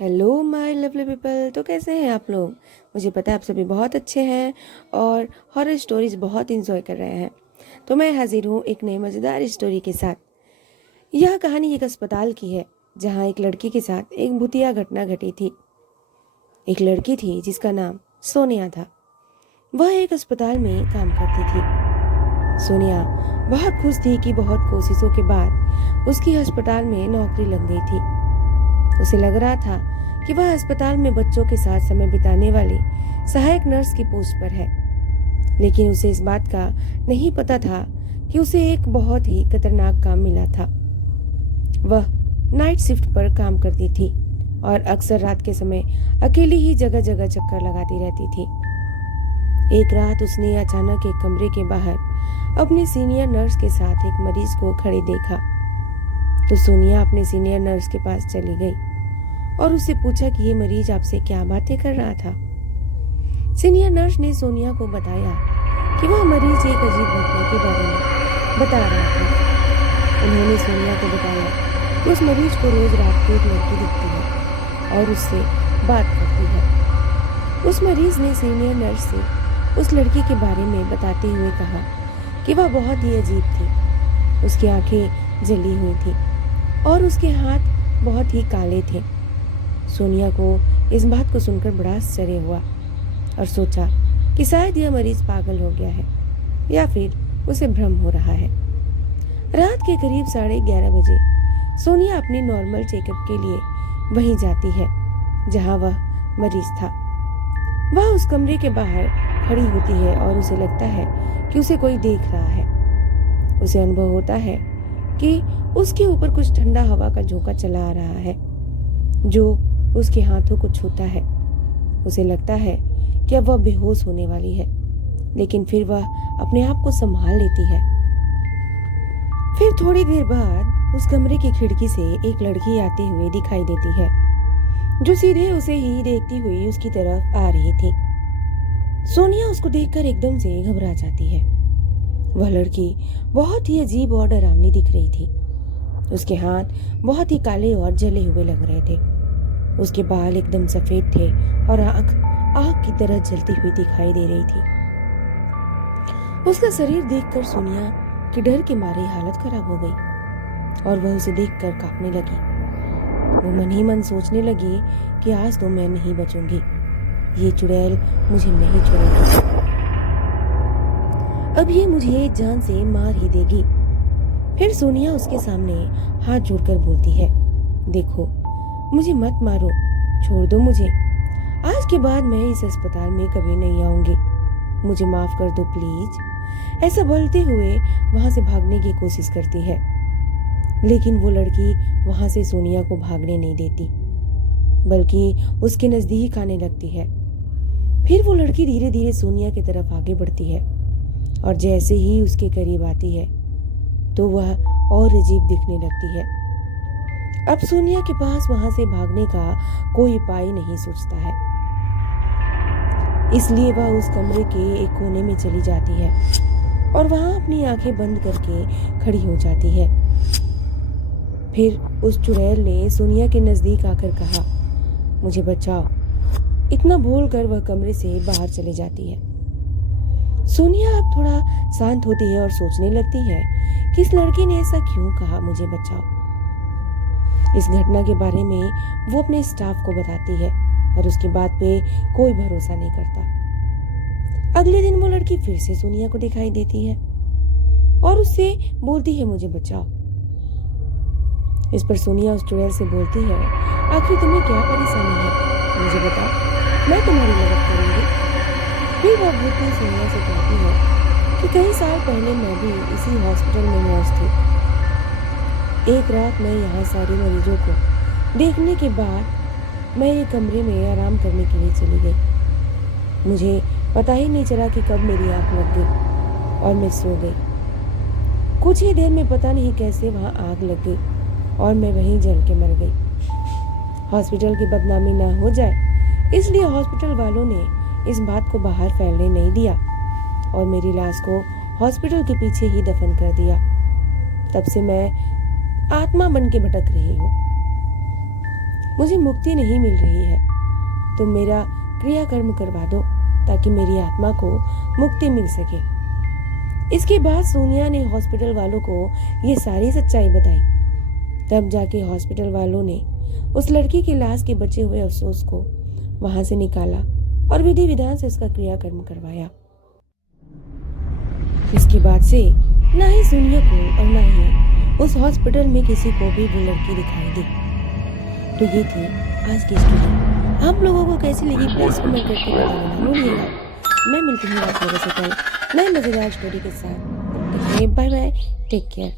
Hello my lovely people. तो कैसे हैं आप लोग? मुझे पता है आप सभी बहुत अच्छे हैं और हॉरर स्टोरीज बहुत इंजॉय कर रहे हैं। तो मैं हाजिर हूँ एक नई मज़ेदार स्टोरी के साथ। यह कहानी एक अस्पताल की है जहाँ एक लड़की के साथ एक भूतिया घटना घटी थी। एक लड़की थी जिसका नाम सोनिया था। वह एक अस्पताल में काम करती थी। सोनिया बहुत खुश थी कि बहुत कोशिशों के बाद उसकी अस्पताल में नौकरी लग गई थी। उसे लग रहा था कि वह अस्पताल में बच्चों के साथ समय बिताने वाली सहायक नर्स की पोस्ट पर है, लेकिन उसे इस बात का नहीं पता था कि उसे एक बहुत ही खतरनाक काम मिला था। वह नाइट शिफ्ट पर काम करती थी और अक्सर रात के समय अकेली ही जगह जगह चक्कर लगाती रहती थी। एक रात उसने अचानक एक कमरे के बाहर अपनी सीनियर नर्स के साथ एक मरीज को खड़े देखा। तो सोनिया अपने सीनियर नर्स के पास चली गई और उससे पूछा कि ये मरीज आपसे क्या बातें कर रहा था। सीनियर नर्स ने सोनिया को बताया कि वह मरीज एक अजीब घटना के बारे में बता रहा था। उन्होंने सोनिया को बताया कि उस मरीज को रोज रात को एक लड़की दिखती है और उससे बात करती है। उस मरीज ने सीनियर नर्स से उस लड़की के बारे में बताते हुए कहा कि वह बहुत ही अजीब थी। उसकी आंखें जली हुई थी और उसके हाथ बहुत ही काले थे। सोनिया को इस बात को सुनकर बड़ा आश्चर्य हुआ और सोचा कि शायद यह मरीज पागल हो गया है या फिर उसे भ्रम हो रहा है। रात के करीब 11:30 बजे सोनिया अपने नॉर्मल चेकअप के लिए वहीं जाती है जहां वह मरीज था। वह उस कमरे के बाहर खड़ी होती है और उसे लगता है कि उसे कोई देख रहा है। उसे अनुभव होता है कि उसके ऊपर कुछ ठंडा हवा का झोंका चला आ रहा है जो उसके हाथों को छूता है। उसे लगता है कि अब वह बेहोश होने वाली है, लेकिन फिर वह अपने आप को संभाल लेती है। फिर थोड़ी देर बाद उस कमरे की खिड़की से एक लड़की आती हुई दिखाई देती है जो सीधे उसे ही देखती हुई उसकी तरफ आ रही थी। सोनिया उसको देखकर एकदम से घबरा जाती है। वह लड़की बहुत ही अजीब और डरावनी दिख रही थी। उसके हाथ बहुत ही काले और जले हुए लग रहे थे। उसके बाल एकदम सफेद थे और आंख आग की तरह जलती हुई दिखाई दे रही थी। उसका शरीर देखकर सोनिया की डर के मारे हालत खराब हो गई और वह उसे देखकर कांपने लगी। वो मन ही मन सोचने लगी कि आज तो मैं नहीं बचूंगी, ये चुड़ैल मुझे नहीं छोड़ेगी, अब ये मुझे जान से मार ही देगी। फिर सोनिया उसके सामने हाथ जोड़कर बोलती है, देखो मुझे मत मारो, छोड़ दो मुझे। आज के बाद मैं इस अस्पताल में कभी नहीं आऊंगी, मुझे माफ कर दो प्लीज। ऐसा बोलते हुए वहां से भागने की कोशिश करती है, लेकिन वो लड़की वहां से सोनिया को भागने नहीं देती, बल्कि उसके नजदीक आने लगती है। फिर वो लड़की धीरे धीरे सोनिया की तरफ आगे बढ़ती है और जैसे ही उसके करीब आती है तो वह और अजीब दिखने लगती है। अब सोनिया के पास वहां से भागने का कोई उपाय नहीं सोचता है, इसलिए वह उस कमरे के एक कोने में चली जाती है और वहां अपनी आंखें बंद करके खड़ी हो जाती है। फिर उस चुड़ैल ने सोनिया के नजदीक आकर कहा, मुझे बचाओ। इतना बोलकर वह कमरे से बाहर चली जाती है। सोनिया अब थोड़ा शांत होती है और सोचने लगती है कि इस लड़की ने ऐसा क्यों कहा, मुझे बचाओ। इस घटना के बारे में वो अपने स्टाफ को बताती है और उसकी बात पे कोई भरोसा नहीं करता। अगले दिन वो लड़की फिर से सोनिया को दिखाई देती है और उससे बोलती है, मुझे बचाओ। इस पर सोनिया उस चुड़ैल से बोलती है, आखिर तुम्हें क्या परेशानी है, मुझे बताओ, मैं तुम्हारी मदद करूंगी। फिर वह भूतनी सोनिया से कहती है कि कई साल पहले मैं भी इसी हॉस्पिटल में नर्स थी। एक रात मैं यहाँ सारे मरीजों को देखने के बाद मैं एक कमरे में आराम करने के लिए चली गई। मुझे पता ही नहीं चला कि कब मेरी आंख लग गई और मैं सो गई। कुछ ही देर में पता नहीं कैसे वहाँ आग लग गई और मैं वहीं जल के मर गई। हॉस्पिटल की बदनामी ना हो जाए इसलिए हॉस्पिटल वालों ने इस बात को बाहर फैलने नहीं दिया और मेरी लाश को हॉस्पिटल के पीछे ही दफन कर दिया। तब से मैं आत्मा बन के भटक रही हूँ। मुझे मुक्ति नहीं मिल रही है, तुम मेरा क्रियाकर्म करवा दो ताकि मेरी आत्मा को मुक्ति मिल सके। इसके बाद सोनिया ने हॉस्पिटल वालों को ये सारी सच्चाई बताई। तब जाके हॉस्पिटल वालों ने उस लड़की की लाश के बचे हुए अफसोस को वहां से निकाला और विधि विधान से उसका क्रियाकर्म करवाया। इसके बाद से ना ही सोनिया को और ना ही उस हॉस्पिटल में किसी को भी वो लड़की दिखाई दी। तो ये थी आज की स्टोरी। आप लोगों को कैसी लगी प्लीज कमेंट करके बताना ना भूलिएगा। मैं मिलती हूँ आप लोगों से कल नए मजेदार स्टोरी के साथ। Bye bye, take care.